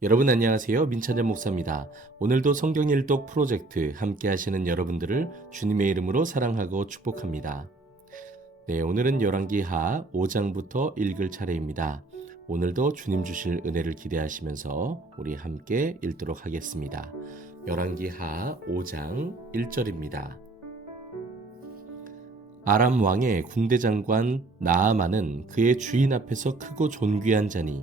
여러분 안녕하세요. 민찬현 목사입니다. 오늘도 성경 일독 프로젝트 함께 하시는 여러분들을 주님의 이름으로 사랑하고 축복합니다. 네, 오늘은 열왕기하 5장부터 읽을 차례입니다. 오늘도 주님 주실 은혜를 기대하시면서 우리 함께 읽도록 하겠습니다. 열왕기하 5장 1절입니다. 아람 왕의 군대 장관 나아만은 그의 주인 앞에서 크고 존귀한 자니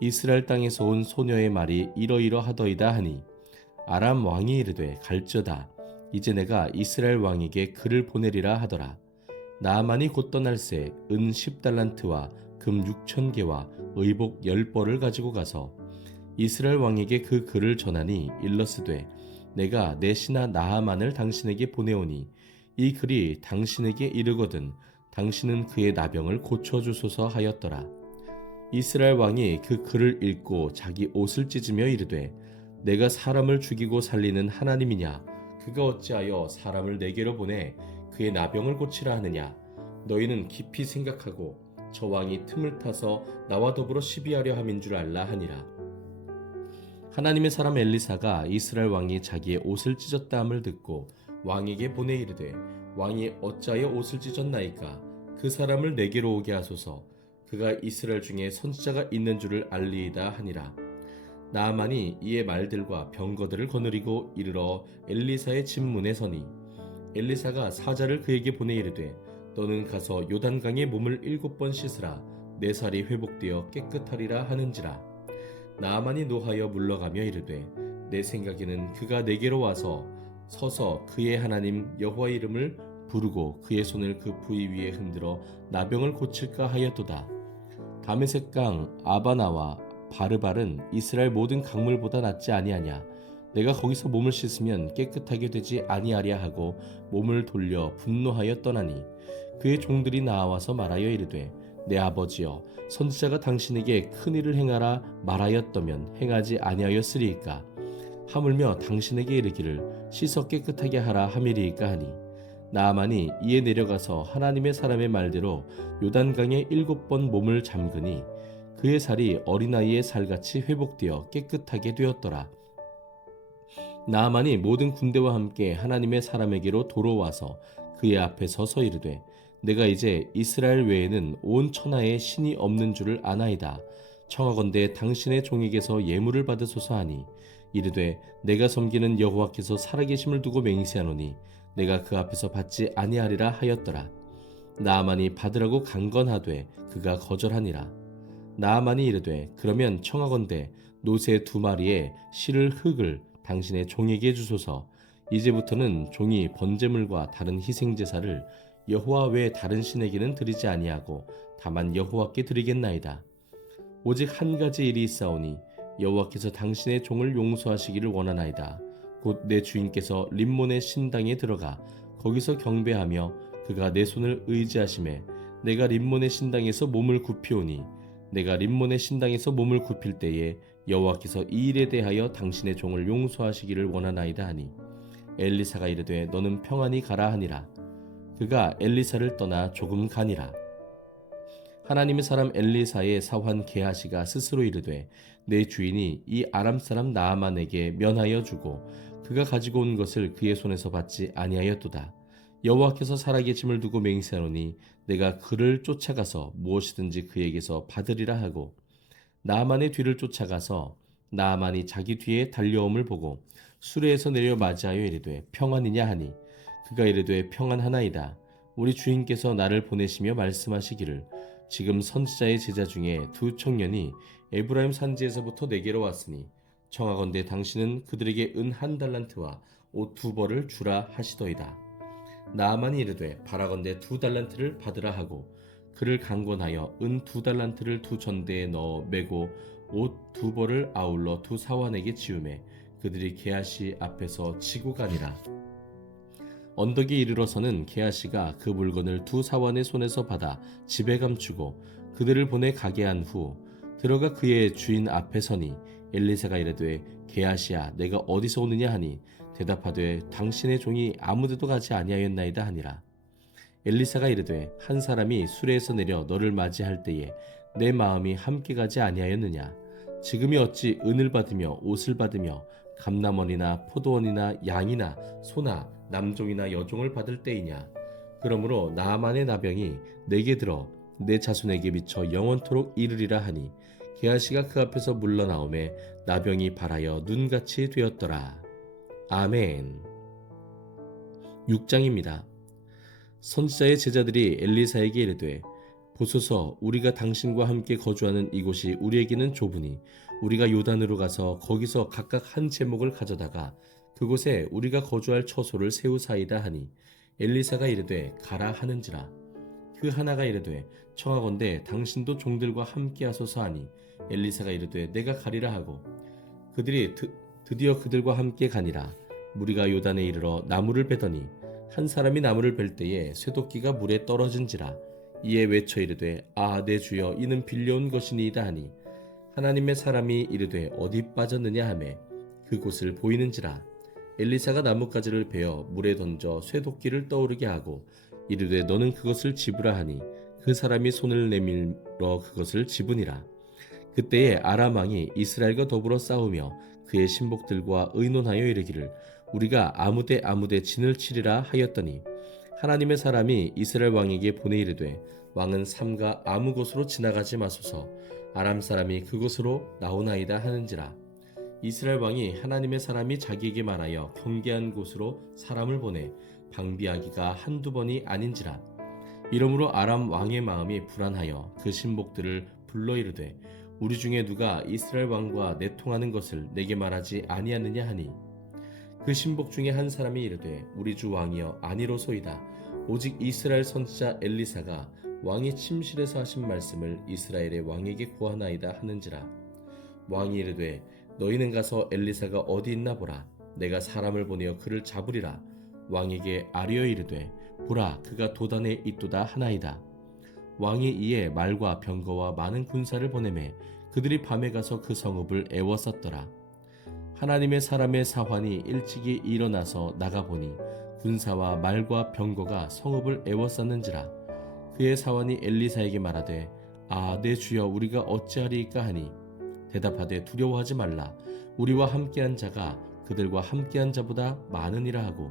이스라엘 땅에서 온 소녀의 말이 이러이러하더이다 하니 아람 왕이 이르되 갈저다. 이제 내가 이스라엘 왕에게 글을 보내리라 하더라. 나아만이 곧 떠날새 은 10달란트와 금 6천 개와 의복 10벌을 가지고 가서 이스라엘 왕에게 그 글을 전하니 일러스되 내가 내 신하 나아만을 당신에게 보내오니 이 글이 당신에게 이르거든 당신은 그의 나병을 고쳐 주소서 하였더라 이스라엘 왕이 그 글을 읽고 자기 옷을 찢으며 이르되 내가 사람을 죽이고 살리는 하나님이냐? 그가 어찌하여 사람을 내게로 보내 그의 나병을 고치라 하느냐? 너희는 깊이 생각하고 저 왕이 틈을 타서 나와 더불어 시비하려 함인 줄 알라 하니라. 하나님의 사람 엘리사가 이스라엘 왕이 자기의 옷을 찢었다 함을 듣고 왕에게 보내 이르되 왕이 어찌하여 옷을 찢었나이까? 그 사람을 내게로 오게 하소서 그가 이스라엘 중에 선지자가 있는 줄을 알리이다 하니라. 나아만이 이의 말들과 병거들을 거느리고 이르러 엘리사의 집문에 서니 엘리사가 사자를 그에게 보내 이르되 너는 가서 요단강에 몸을 일곱 번 씻으라 내 살이 회복되어 깨끗하리라 하는지라 나아만이 노하여 물러가며 이르되 내 생각에는 그가 내게로 와서 서서 그의 하나님 여호와 이름을 부르고 그의 손을 그 부위 위에 흔들어 나병을 고칠까 하였도다. 다메섹 강 아바나와 바르발은 이스라엘 모든 강물보다 낫지 아니하냐? 내가 거기서 몸을 씻으면 깨끗하게 되지 아니하랴 하고 몸을 돌려 분노하여 떠나니 그의 종들이 나와서 말하여 이르되 내 아버지여 선지자가 당신에게 큰 일을 행하라 말하였더면 행하지 아니하였으리이까? 하물며 당신에게 이르기를 씻어 깨끗하게 하라 함이리이까 하니 나아만이 이에 내려가서 하나님의 사람의 말대로 요단강에 일곱 번 몸을 잠그니 그의 살이 어린아이의 살같이 회복되어 깨끗하게 되었더라. 나아만이 모든 군대와 함께 하나님의 사람에게로 돌아와서 그의 앞에 서서 이르되 내가 이제 이스라엘 외에는 온 천하에 신이 없는 줄을 아나이다. 청하건대 당신의 종에게서 예물을 받으소서 하니 이르되 내가 섬기는 여호와께서 살아계심을 두고 맹세하노니 내가 그 앞에서 받지 아니하리라 하였더라. 나아만이 받으라고 강건하되 그가 거절하니라. 나아만이 이르되 그러면 청하건대 노새 두 마리에 실을 흙을 당신의 종에게 주소서. 이제부터는 종이 번제물과 다른 희생 제사를 여호와 외 다른 신에게는 드리지 아니하고 다만 여호와께 드리겠나이다. 오직 한 가지 일이 있사오니 여호와께서 당신의 종을 용서하시기를 원하나이다. 곧 내 주인께서 림몬의 신당에 들어가 거기서 경배하며 그가 내 손을 의지하심에 내가 림몬의 신당에서 몸을 굽히오니 내가 림몬의 신당에서 몸을 굽힐 때에 여호와께서 이 일에 대하여 당신의 종을 용서하시기를 원하나이다 하니 엘리사가 이르되 너는 평안히 가라 하니라. 그가 엘리사를 떠나 조금 가니라. 하나님의 사람 엘리사의 사환 게하시가 스스로 이르되 내 주인이 이 아람 사람 나아만에게 면하여 주고 그가 가지고 온 것을 그의 손에서 받지 아니하였도다. 여호와께서 살아계심을 두고 맹세하노니 내가 그를 쫓아가서 무엇이든지 그에게서 받으리라 하고 나아만의 뒤를 쫓아가서 나아만이 자기 뒤에 달려옴을 보고 수레에서 내려 맞이하여 이르되 평안이냐 하니 그가 이르되 평안하나이다. 우리 주인께서 나를 보내시며 말씀하시기를 지금 선지자의 제자 중에 두 청년이 에브라임 산지에서부터 내게로 왔으니 청하건대 당신은 그들에게 은 한 달란트와 옷 두 벌을 주라 하시더이다. 나아만이 이르되 바라건대 두 달란트를 받으라 하고 그를 강권하여 은 두 달란트를 두 전대에 넣어 메고 옷 두 벌을 아울러 두 사환에게 지우매 그들이 게하시 앞에서 치고 가니라 언덕에 이르러서는 게하시가 그 물건을 두 사환의 손에서 받아 집에 감추고 그들을 보내 가게 한 후 들어가 그의 주인 앞에 서니 엘리사가 이르되 게하시야 내가 어디서 오느냐 하니? 대답하되 당신의 종이 아무데도 가지 아니하였나이다 하니라. 엘리사가 이르되 한 사람이 수레에서 내려 너를 맞이할 때에 내 마음이 함께 가지 아니하였느냐? 지금이 어찌 은을 받으며 옷을 받으며 감남원이나 포도원이나 양이나 소나 남종이나 여종을 받을 때이냐? 그러므로 나만의 나병이 내게 들어 내 자손에게 미쳐 영원토록 이르리라 하니 게하시가 그 앞에서 물러나오매 나병이 발하여 눈같이 되었더라. 아멘. 6장입니다. 선지자의 제자들이 엘리사에게 이르되 보소서 우리가 당신과 함께 거주하는 이곳이 우리에게는 좁으니 우리가 요단으로 가서 거기서 각각 한 제목을 가져다가 그곳에 우리가 거주할 처소를 세우사이다 하니 엘리사가 이르되 가라 하는지라. 그 하나가 이르되 청하건대 당신도 종들과 함께 하소서 하니 엘리사가 이르되 내가 가리라 하고 그들이 드, 드디어 그들과 함께 가니라. 무리가 요단에 이르러 나무를 베더니 한 사람이 나무를 벨 때에 쇠도끼가 물에 떨어진지라. 이에 외쳐 이르되 아 내 주여 이는 빌려온 것이니이다 하니 하나님의 사람이 이르되 어디 빠졌느냐 하매 그곳을 보이는지라. 엘리사가 나뭇가지를 베어 물에 던져 쇠도끼를 떠오르게 하고 이르되 너는 그것을 집으라 하니 그 사람이 손을 내밀어 그것을 집으니라 그때에 아람 왕이 이스라엘과 더불어 싸우며 그의 신복들과 의논하여 이르기를 우리가 아무데 아무데 진을 치리라 하였더니 하나님의 사람이 이스라엘 왕에게 보내 이르되 왕은 삼가 아무 곳으로 지나가지 마소서. 아람 사람이 그곳으로 나오나이다 하는지라. 이스라엘 왕이 하나님의 사람이 자기에게 말하여 경계한 곳으로 사람을 보내 방비하기가 한두 번이 아닌지라. 이러므로 아람 왕의 마음이 불안하여 그 신복들을 불러 이르되 우리 중에 누가 이스라엘 왕과 내통하는 것을 내게 말하지 아니하느냐 하니? 그 신복 중에 한 사람이 이르되 우리 주 왕이여 아니로소이다. 오직 이스라엘 선지자 엘리사가 왕이 침실에서 하신 말씀을 이스라엘의 왕에게 구하나이다 하는지라. 왕이 이르되 너희는 가서 엘리사가 어디 있나 보라. 내가 사람을 보내어 그를 잡으리라. 왕에게 아뢰어 이르되 보라 그가 도단에 있도다 하나이다 왕이 이에 말과 병거와 많은 군사를 보내매 그들이 밤에 가서 그 성읍을 애워쌌더라. 하나님의 사람의 사환이 일찍이 일어나서 나가보니 군사와 말과 병거가 성읍을 애워쌌는지라. 그의 사환이 엘리사에게 말하되 아 내 주여 우리가 어찌하리이까 하니? 대답하되 두려워하지 말라. 우리와 함께한 자가 그들과 함께한 자보다 많으니라 하고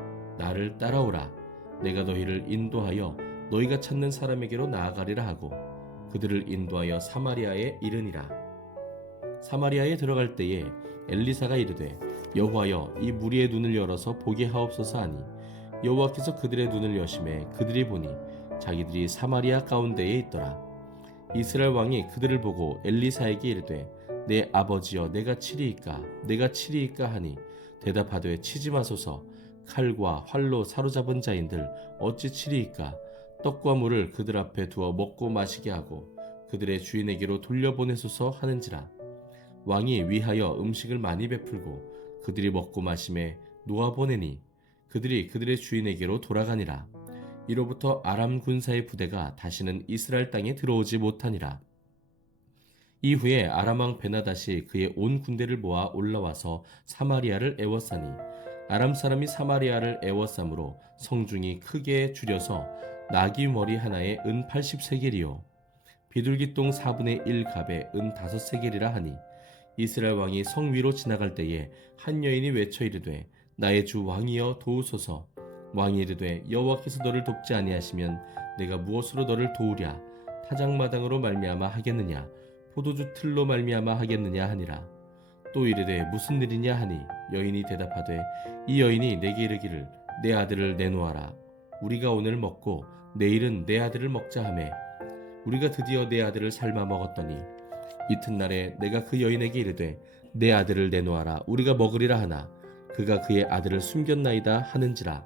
나를 따라오라. 내가 너희를 인도하여 너희가 찾는 사람에게로 나아가리라 하고 그들을 인도하여 사마리아에 이르니라. 사마리아에 들어갈 때에 엘리사가 이르되 여호와여 이 무리의 눈을 열어서 보게 하옵소서 하니 여호와께서 그들의 눈을 여심해 그들이 보니 자기들이 사마리아 가운데에 있더라. 이스라엘 왕이 그들을 보고 엘리사에게 이르되 내 아버지여 내가 치리이까? 내가 치리이까 하니 대답하되 치지 마소서 칼과 활로 사로잡은 자인들 어찌 치리이까? 떡과 물을 그들 앞에 두어 먹고 마시게 하고 그들의 주인에게로 돌려보내소서 하는지라. 왕이 위하여 음식을 많이 베풀고 그들이 먹고 마심에 놓아 보내니 그들이 그들의 주인에게로 돌아가니라. 이로부터 아람 군사의 부대가 다시는 이스라엘 땅에 들어오지 못하니라. 이후에 아람 왕 베나다시 그의 온 군대를 모아 올라와서 사마리아를 애워싸니 아람 사람이 사마리아를 애워싸므로 성중이 크게 줄여서 나귀 머리 하나에 은 80세겔이요. 비둘기똥 4분의 1 갑에 은 5세겔이라 하니 이스라엘 왕이 성 위로 지나갈 때에 한 여인이 외쳐 이르되 나의 주 왕이여 도우소서. 왕이 이르되 여호와께서 너를 돕지 아니하시면 내가 무엇으로 너를 도우랴? 타작마당으로 말미암아 하겠느냐? 포도주 틀로 말미암아 하겠느냐 하니라 또 이르되 무슨 일이냐 하니 여인이 대답하되 이 여인이 내게 이르기를 내 아들을 내놓아라. 우리가 오늘 먹고 내일은 내 아들을 먹자 하매 우리가 드디어 내 아들을 삶아 먹었더니 이튿날에 내가 그 여인에게 이르되 내 아들을 내놓아라. 우리가 먹으리라 하나 그가 그의 아들을 숨겼나이다 하는지라.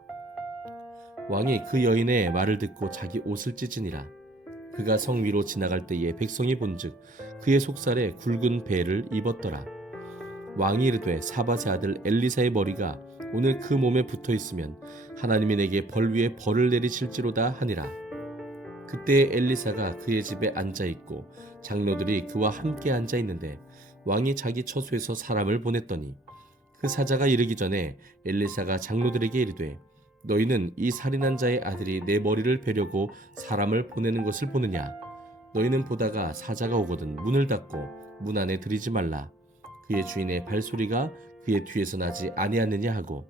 왕이 그 여인의 말을 듣고 자기 옷을 찢으니라. 그가 성 위로 지나갈 때에 백성이 본즉 그의 속살에 굵은 배를 입었더라 왕이 이르되 사바의 아들 엘리사의 머리가 오늘 그 몸에 붙어 있으면 하나님이 내게 벌 위에 벌을 내리실지로다 하니라. 그때 엘리사가 그의 집에 앉아 있고 장로들이 그와 함께 앉아 있는데 왕이 자기 처소에서 사람을 보냈더니 그 사자가 이르기 전에 엘리사가 장로들에게 이르되 너희는 이 살인한 자의 아들이 내 머리를 베려고 사람을 보내는 것을 보느냐? 너희는 보다가 사자가 오거든 문을 닫고 문 안에 들이지 말라 그의 주인의 발소리가 그의 뒤에서 나지 아니하느냐 하고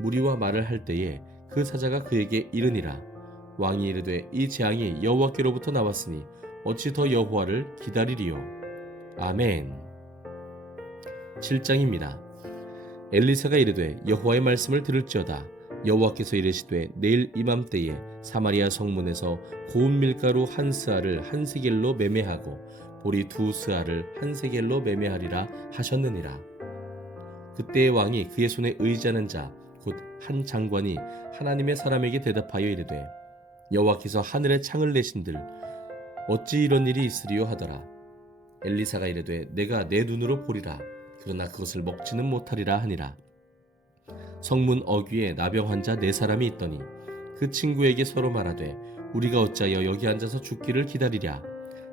무리와 말을 할 때에 그 사자가 그에게 이르니라. 왕이 이르되 이 재앙이 여호와께로부터 나왔으니 어찌 더 여호와를 기다리리요? 아멘. 7장입니다. 엘리사가 이르되 여호와의 말씀을 들을지어다. 여호와께서 이르시되 내일 이맘때에 사마리아 성문에서 고운 밀가루 한 스아를 한 세겔로 매매하고 보리 두 스아를 한 세겔로 매매하리라 하셨느니라. 그때 왕이 그의 손에 의지하는 자 곧 한 장관이 하나님의 사람에게 대답하여 이르되 여호와께서 하늘에 창을 내신들 어찌 이런 일이 있으리요 하더라. 엘리사가 이르되 내가 내 눈으로 보리라. 그러나 그것을 먹지는 못하리라 하니라. 성문 어귀에 나병 환자 네 사람이 있더니 그 친구에게 서로 말하되 우리가 어찌하여 여기 앉아서 죽기를 기다리랴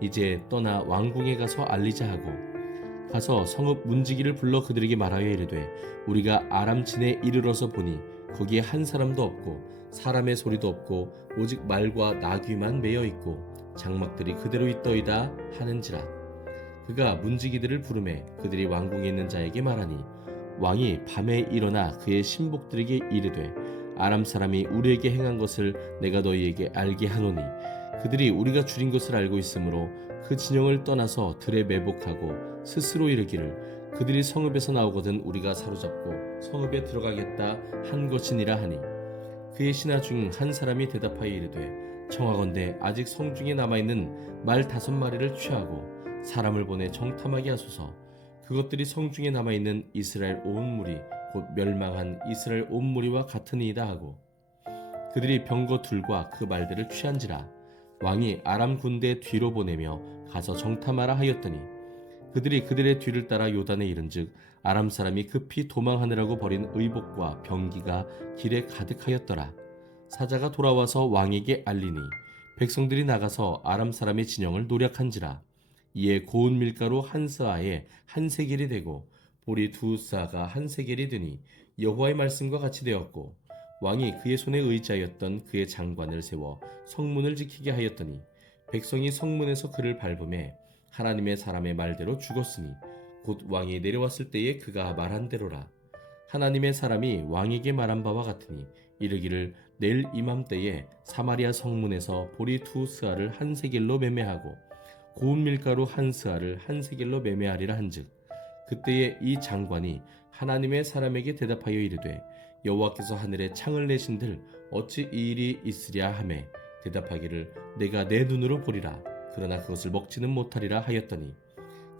이제 떠나 왕궁에 가서 알리자 하고 가서 성읍 문지기를 불러 그들에게 말하여 이르되 우리가 아람진에 이르러서 보니 거기에 한 사람도 없고 사람의 소리도 없고 오직 말과 나귀만 매여 있고 장막들이 그대로 있더이다 하는지라. 그가 문지기들을 부르매 그들이 왕궁에 있는 자에게 말하니 왕이 밤에 일어나 그의 신복들에게 이르되 아람 사람이 우리에게 행한 것을 내가 너희에게 알게 하노니 그들이 우리가 줄인 것을 알고 있으므로 그 진영을 떠나서 들에 매복하고 스스로 이르기를 그들이 성읍에서 나오거든 우리가 사로잡고 성읍에 들어가겠다 한 것이니라 하니 그의 신하 중 한 사람이 대답하여 이르되 청하건대 아직 성중에 남아있는 말 다섯 마리를 취하고 사람을 보내 정탐하게 하소서. 그것들이 성중에 남아있는 이스라엘 온 무리 곧 멸망한 이스라엘 온 무리와 같으니이다 하고 그들이 병거 둘과 그 말들을 취한지라 왕이 아람 군대 뒤로 보내며 가서 정탐하라 하였더니 그들이 그들의 뒤를 따라 요단에 이른즉 아람 사람이 급히 도망하느라고 버린 의복과 병기가 길에 가득하였더라. 사자가 돌아와서 왕에게 알리니 백성들이 나가서 아람 사람의 진영을 노력한지라. 이에 고운 밀가루 한 스아에 한 세겔이 되고 보리 두 스아가 한 세겔이 되니 여호와의 말씀과 같이 되었고 왕이 그의 손에 의지하였던 그의 장관을 세워 성문을 지키게 하였더니 백성이 성문에서 그를 밟음에 하나님의 사람의 말대로 죽었으니 곧 왕이 내려왔을 때에 그가 말한 대로라. 하나님의 사람이 왕에게 말한 바와 같으니 이르기를 내일 이맘때에 사마리아 성문에서 보리 두 스아를 한 세겔로 매매하고 고운 밀가루 한 스아를 한 세겔로 매매하리라 한즉 그때에 이 장관이 하나님의 사람에게 대답하여 이르되 여호와께서 하늘에 창을 내신들 어찌 이 일이 있으랴 하매 대답하기를 내가 내 눈으로 보리라. 그러나 그것을 먹지는 못하리라 하였더니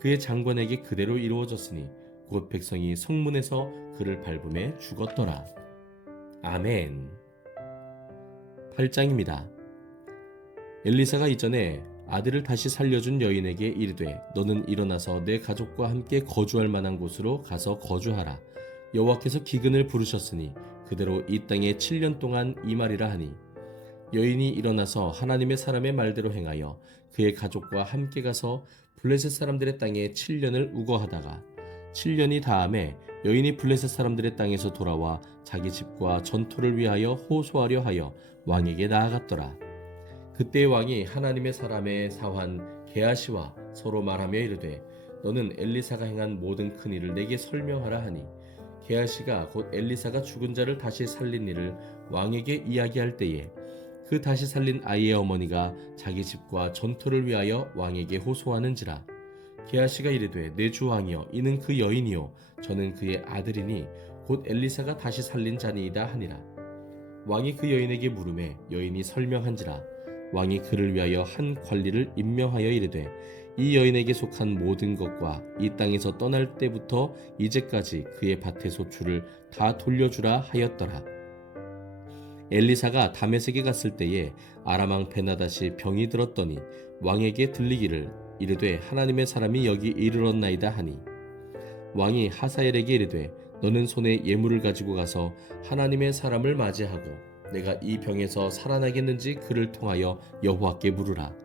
그의 장관에게 그대로 이루어졌으니 곧 백성이 성문에서 그를 밟음에 죽었더라. 아멘. 8장입니다. 엘리사가 이전에 아들을 다시 살려준 여인에게 이르되 너는 일어나서 내 가족과 함께 거주할 만한 곳으로 가서 거주하라 여호와께서 기근을 부르셨으니 그대로 이 땅에 7년 동안 임하리라 하니 여인이 일어나서 하나님의 사람의 말대로 행하여 그의 가족과 함께 가서 블레셋 사람들의 땅에 7년을 우거하다가 7년이 다음에 여인이 블레셋 사람들의 땅에서 돌아와 자기 집과 전토를 위하여 호소하려 하여 왕에게 나아갔더라. 그때 왕이 하나님의 사람의 사환 게하시와 서로 말하며 이르되 너는 엘리사가 행한 모든 큰 일을 내게 설명하라 하니 게하시가 곧 엘리사가 죽은 자를 다시 살린 일을 왕에게 이야기할 때에 그 다시 살린 아이의 어머니가 자기 집과 전토를 위하여 왕에게 호소하는지라. 게하시가 이르되 내 주 왕이여 이는 그 여인이요. 저는 그의 아들이니 곧 엘리사가 다시 살린 자니이다 하니라. 왕이 그 여인에게 물음에 여인이 설명한지라. 왕이 그를 위하여 한 관리를 임명하여 이르되 이 여인에게 속한 모든 것과 이 땅에서 떠날 때부터 이제까지 그의 밭의 소출을 다 돌려주라 하였더라. 엘리사가 다메섹에 갔을 때에 아람왕 베나다시 병이 들었더니 왕에게 들리기를 이르되 하나님의 사람이 여기 이르렀나이다 하니 왕이 하사엘에게 이르되 너는 손에 예물을 가지고 가서 하나님의 사람을 맞이하고 내가 이 병에서 살아나겠는지 그를 통하여 여호와께 물으라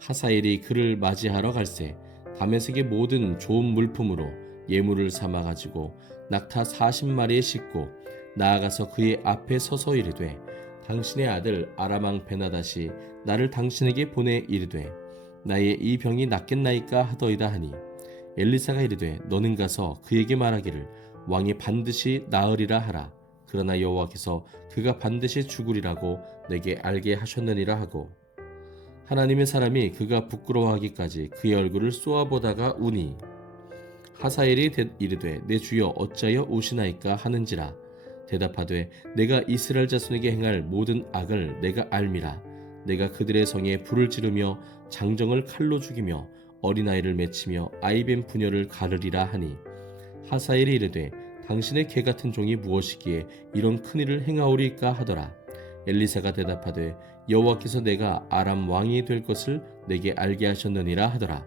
하사엘이 그를 맞이하러 갈새 다메섹의 모든 좋은 물품으로 예물을 삼아 가지고 낙타 40마리에 싣고 나아가서 그의 앞에 서서 이르되 당신의 아들 아람왕 베나다시 나를 당신에게 보내 이르되 나의 이 병이 낫겠나이까 하더이다 하니. 엘리사가 이르되 너는 가서 그에게 말하기를 왕이 반드시 나으리라 하라. 그러나 여호와께서 그가 반드시 죽으리라고 내게 알게 하셨느니라 하고 하나님의 사람이 그가 부끄러워하기까지 그의 얼굴을 쏘아보다가 우니 하사엘이 대- 이르되 내 주여 어찌하여 우시나이까 하는지라. 대답하되 내가 이스라엘 자손에게 행할 모든 악을 내가 알미라. 내가 그들의 성에 불을 지르며 장정을 칼로 죽이며 어린아이를 맺히며 아이벤 부녀를 가르리라 하니. 하사엘이 이르되 당신의 개 같은 종이 무엇이기에 이런 큰 일을 행하오리까 하더라. 엘리사가 대답하되 여호와께서 내가 아람 왕이 될 것을 내게 알게 하셨느니라 하더라.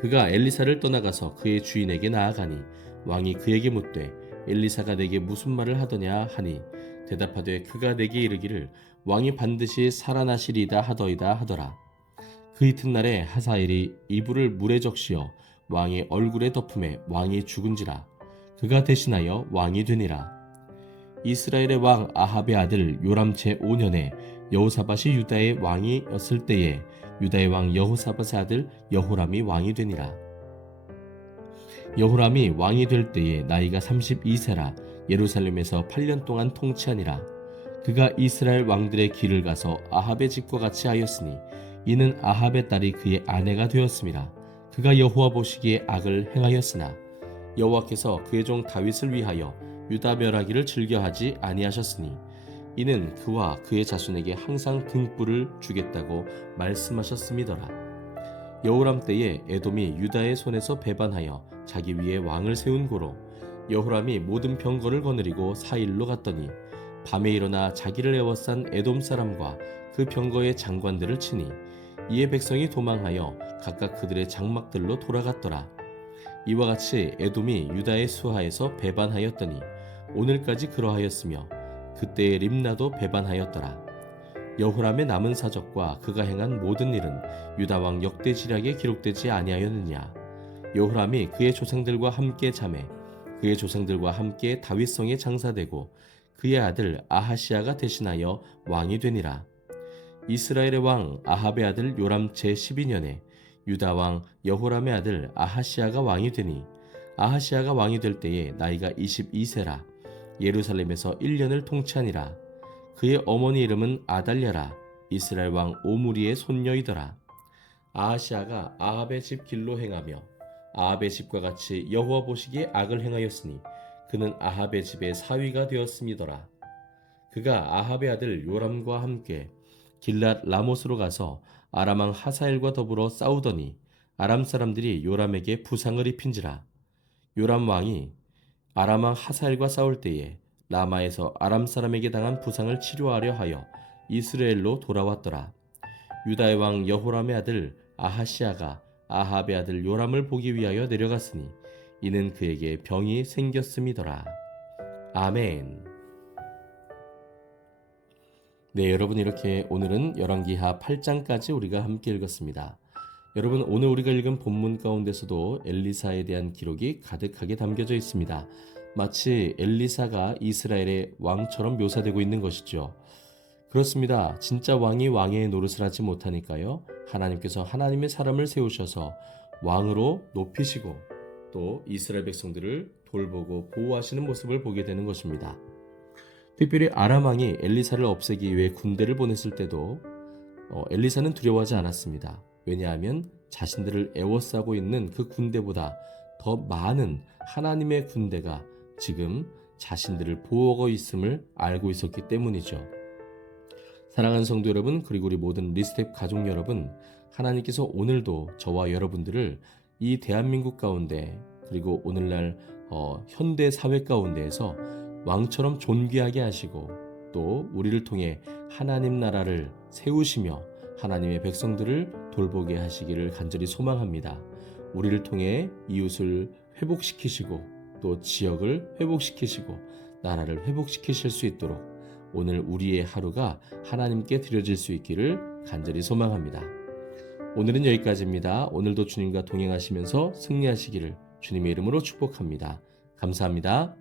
그가 엘리사를 떠나가서 그의 주인에게 나아가니 왕이 그에게 묻되 엘리사가 내게 무슨 말을 하더냐 하니 대답하되 그가 내게 이르기를 왕이 반드시 살아나시리이다 하더이다 하더라. 그 이튿날에 하사엘이 이불을 물에 적시어 왕의 얼굴에 덮음에 왕이 죽은지라 그가 대신하여 왕이 되니라. 이스라엘의 왕 아합의 아들 요람 제 5년에 여호사밧이 유다의 왕이었을 때에 유다의 왕 여호사밧의 아들 여호람이 왕이 되니라. 여호람이 왕이 될 때에 나이가 32세라. 예루살렘에서 8년 동안 통치하니라. 그가 이스라엘 왕들의 길을 가서 아합의 집과 같이 하였으니 이는 아합의 딸이 그의 아내가 되었음이라 그가 여호와 보시기에 악을 행하였으나 여호와께서 그의 종 다윗을 위하여 유다 멸하기를 즐겨하지 아니하셨으니 이는 그와 그의 자손에게 항상 등불을 주겠다고 말씀하셨음이더라 여호람 때에 에돔이 유다의 손에서 배반하여 자기 위에 왕을 세운 고로 여호람이 모든 병거를 거느리고 사일로 갔더니 밤에 일어나 자기를 애워싼 에돔 사람과 그 병거의 장관들을 치니 이에 백성이 도망하여 각각 그들의 장막들로 돌아갔더라. 이와 같이 에돔이 유다의 수하에서 배반하였더니 오늘까지 그러하였으며 그때의 림나도 배반하였더라. 여호람의 남은 사적과 그가 행한 모든 일은 유다 왕 역대지략에 기록되지 아니하였느냐. 여호람이 그의 조상들과 함께 잠에 그의 조상들과 함께 다윗성에 장사되고 그의 아들 아하시아가 대신하여 왕이 되니라. 이스라엘의 왕 아합의 아들 요람 제 12년에 유다 왕 여호람의 아들 아하시아가 왕이 되니 아하시아가 왕이 될 때에 나이가 22세라 예루살렘에서 1년을 통치하니라. 그의 어머니 이름은 아달랴라. 이스라엘 왕 오므리의 손녀이더라. 아하시아가 아합의 집 길로 행하며 아합의 집과 같이 여호와 보시기에 악을 행하였으니 그는 아합의 집의 사위가 되었음이더라. 그가 아합의 아들 요람과 함께 길랏 라못으로 가서 아람 왕 하사엘과 더불어 싸우더니 아람 사람들이 요람에게 부상을 입힌지라. 요람 왕이 아람 왕 하사엘과 싸울 때에 라마에서 아람 사람에게 당한 부상을 치료하려 하여 이스라엘로 돌아왔더라. 유다의 왕 여호람의 아들 아하시아가 아합의 아들 요람을 보기 위하여 내려갔으니 이는 그에게 병이 생겼음이더라. 아멘. 네, 여러분 이렇게 오늘은 열왕기하 8장까지 우리가 함께 읽었습니다. 여러분 오늘 우리가 읽은 본문 가운데서도 엘리사에 대한 기록이 가득하게 담겨져 있습니다. 마치 엘리사가 이스라엘의 왕처럼 묘사되고 있는 것이죠. 그렇습니다. 진짜 왕이 왕의 노릇을 하지 못하니까요. 하나님께서 하나님의 사람을 세우셔서 왕으로 높이시고 또 이스라엘 백성들을 돌보고 보호하시는 모습을 보게 되는 것입니다. 특별히 아람 왕이 엘리사를 없애기 위해 군대를 보냈을 때도 어, 엘리사는 두려워하지 않았습니다. 왜냐하면 자신들을 애워싸고 있는 그 군대보다 더 많은 하나님의 군대가 지금 자신들을 보호하고 있음을 알고 있었기 때문이죠. 사랑하는 성도 여러분, 그리고 우리 모든 리스텝 가족 여러분, 하나님께서 오늘도 저와 여러분들을 이 대한민국 가운데 그리고 오늘날 어, 현대 사회 가운데에서 왕처럼 존귀하게 하시고 또 우리를 통해 하나님 나라를 세우시며 하나님의 백성들을 돌보게 하시기를 간절히 소망합니다. 우리를 통해 이웃을 회복시키시고 또 지역을 회복시키시고 나라를 회복시키실 수 있도록 오늘 우리의 하루가 하나님께 드려질 수 있기를 간절히 소망합니다. 오늘은 여기까지입니다. 오늘도 주님과 동행하시면서 승리하시기를 주님의 이름으로 축복합니다. 감사합니다.